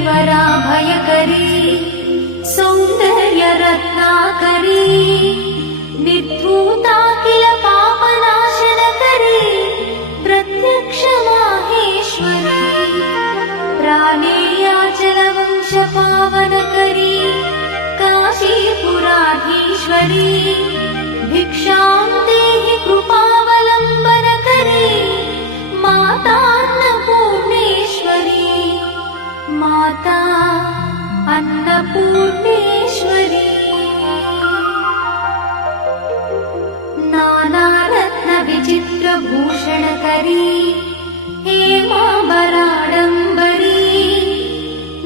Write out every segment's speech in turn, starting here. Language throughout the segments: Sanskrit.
करीवरा भयकरी सौंदर्य रत्नाकरी निर्धूता किल पापनाशनकरी प्रत्यक्ष माहेश्वरी प्राणेयाचलवंश पावनकरी काशीपुराधीश्वरी भिक्षां देहि कृपावलम्बनकरी मातान्नपूर्णेश्वरी माता अन्नपूर्णेश्वरी नानारत्न विचित्रभूषणकरी हेमाम्बराडम्बरी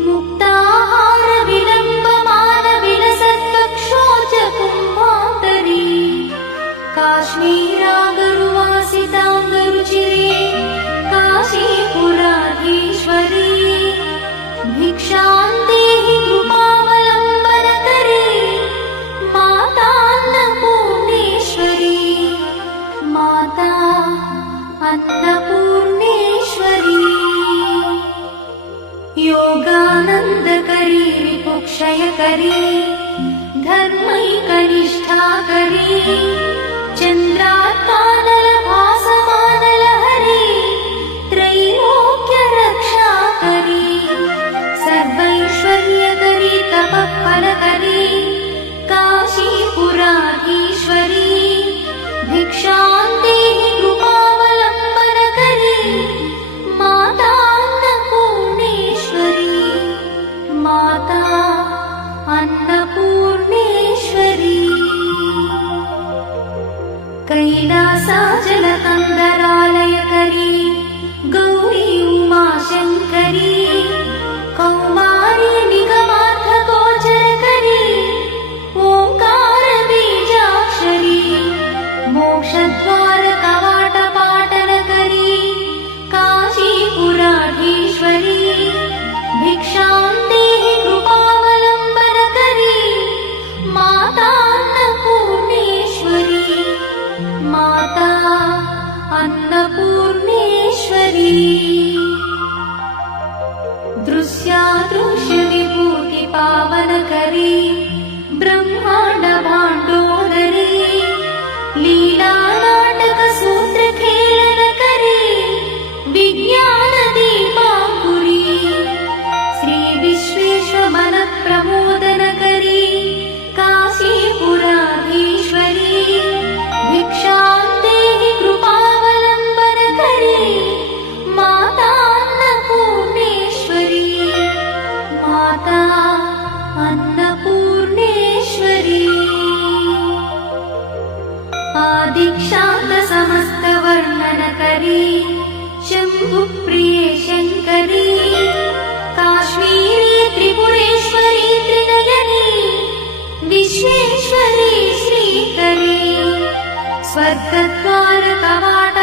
मुक्ताहार विलम्बमान विलसत्कक्षोच कुम्भान्तरी काश्मीरागरुवासिताङ्गरुचिरे काशीपुराधीश्वरी भिक्षां देहि कृपावलम्बनकरी मातान्नपूर्णेश्वरी माता अन्नपूर्णेश्वरी योगानन्दकरी विपुक्षयकरी धर्मैकनिष्ठाकरी चन्द्रात्मानलभासमानलहरी त्रैलोक्यरक्षाकरी सर्वैश्वर्यकरी तपःफलकरी काशीपुराधीश्वरी भिक्षां देहि कृपावलम्बनकरी मातान्नपूर्णेश्वरी माता अन्नपूर्णेश्वरी कैलासाचलकन्दरालयकरी गौरी उमाशङ्करी कौमारी निगमार्थगोचरकरी ओङ्कारबीजाक्षरी मोक्षद्वारकवाटपाटनकरी काशीपुराधीश्वरी भिक्षां देहि कृपावलम्बनकरी मातान्नपूर्णेश्वरी माता अन्नपूर्णेश्वरी दृश्यादृश्यविभूतिपावनकरी ब्रह्माण्डभाण्डोदरी लीलानाटकसूत्रखेलनकरी विज्ञानदीपाङ्कुरी श्रीविश्वेश्वरमनःप्रमोदनकरी काशीपुराधीश्वरी भिक्षां देहि कृपावलम्बनकरी मातान्नपूर्णेश्वरी माता अन्नपूर्णेश्वरी आदिक्षान्तसमस्तवर्णनकरी शम्भुप्रिये शङ्करी काश्मीरी त्रिपुरेश्वरी त्रिनयनी विश्वेश्वरी श्रीकरी स्वर्गद्वारकवाट